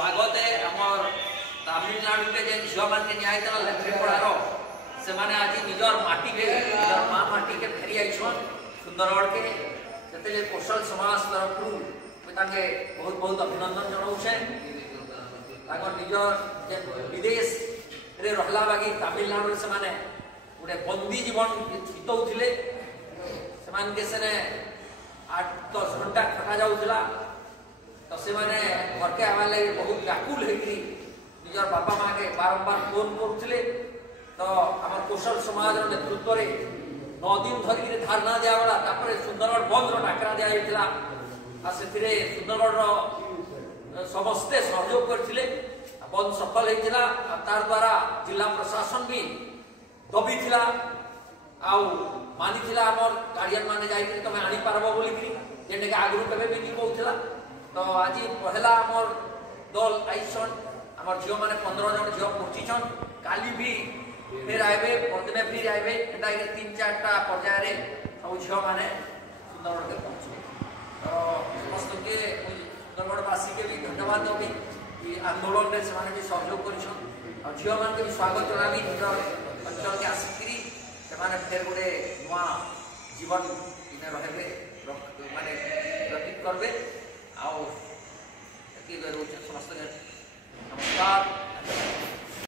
स्वागत है आमर तमिलनाडु के जेन झील मान के न्याय लेफ्रीपड़ार से माने आज निजर माटी के निजर माँ माटी के फेरी आईछन सुंदरगढ़ के से कौशल समाज तरफ बहुत बहुत अभिनंदन जनाऊे निजर विदेश रे रहला बागी तमिलनाडु से माने गोटे बंदी जीवन बीतौले से 8-10 घंटा खटा जाऊला तो से माने घर के आवा लगे बहुत व्याकुल होकर निजर बापा माँ के बारंबार फोन करुले तो आम कौशल समाज नेतृत्व में 9 दिन धरिक धारणा दिगला सुंदरगढ़ बंद डाकरा दिया से सुंदरगढ़ समस्ते सहयोग करते बंद सफल होता तार द्वारा जिला प्रशासन भी दबी थिला आउ मानी आमर गार्डियन मैंने जाइए तुम आनी पार्ब बोलिकी जेनके आगु केवे भी नहीं कहूला तो आज पहला आमर दल आईसन आमर झील मैंने 15 जन झील पहुंचीछन काली भी फिर आए परदिने फिर आए 3-4टा पर्याय सब झील मैंने सुंदरगढ़ के पहुंचे तो समस्त के सुंदरगढ़वासी के भी धन्यवाद देवी आंदोलन में से भी सहयोग कर झील मान के भी स्वागत जनाबी निज अंचल के आसिकी से फिर गोटे नुआ जीवन इन्हें रहे माने व्यतीत करेंगे समस्त नमस्कार।